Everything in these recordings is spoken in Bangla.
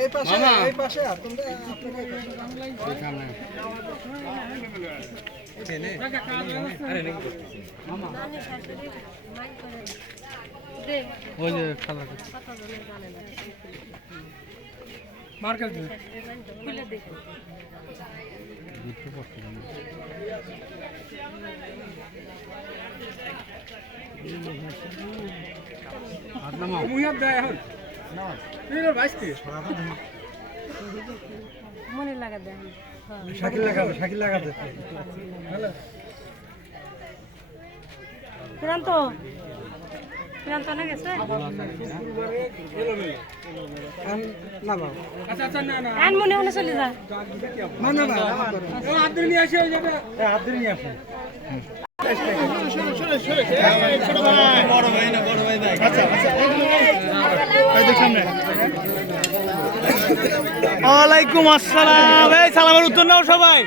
এই পাশে আর তোমরা আপনারা আরে নাকি মামা ওই যে খালা মার্কেট খুলে দেখো দুটো পড়তে হবে আর নামা মুহিয়াব দেয় এখন না তুই না বাইস্তি মনে লাগা দেয় শাকিল লাগা দে হ্যালো প্রান্ত না গেছে না বাবা আচ্ছা না আন মনে মনে চলে যা না আদর নিয়ে আসে ওই যাবে আদর নিয়ে আসে বড় ভাই দেখ আচ্ছা এই দেখ সামনে ওয়ালাইকুম আসসালাম এই সালামের উত্তর নাও সবাই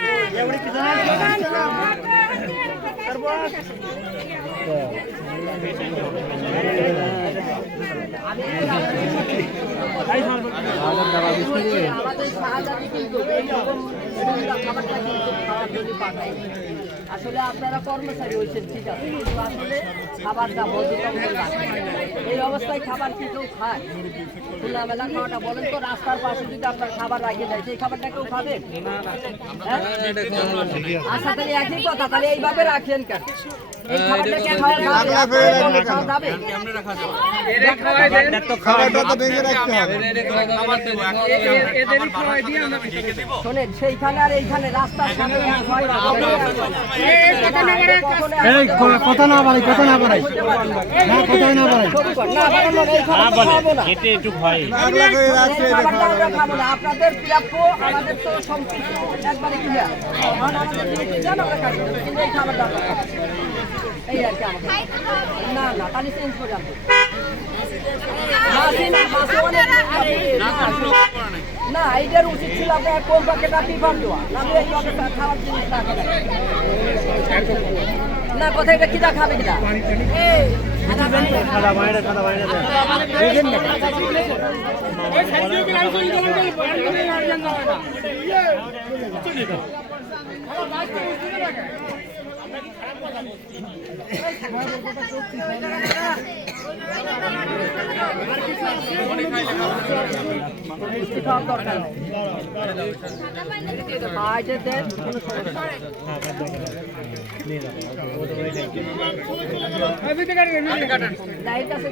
আসলে আপনারা কর্মচারী হয়েছেন ঠিক আছে, কিন্তু আসলে খাবারটা বদ্ধতম করে রাখেন। এই অবস্থায় খাবার কি কেউ খায়? খোলামেলা খাওয়াটা বলেন তো, রাস্তার পাশে যদি আপনার খাবার রাখে যায় সেই খাবারটা কেউ খাবেন? আচ্ছা, তাহলে একই কথা, তাহলে এইভাবে রাখেন কেন? এই খাবারটা কে খাওয়া যাবে? শোনেন, সেইখানে আর এইখানে রাস্তার সামনে কথা না বাড়াই আপনাদের প্রাপ্য, আমাদের তো সবকিছু একবারে ক্লিয়ার। কিন্তু এই খাবারটা এই আর কি আমাদের না তাহলে চেঞ্জ করে যাবো না, এইটার উচিত ছিল আপনার কোন প্যাকেট আপনি পান দেওয়া না, এইভাবে খাবার জিনিস না খেলে না। কোথায় এটা কিনা খাবে কিনা লাইট আছে।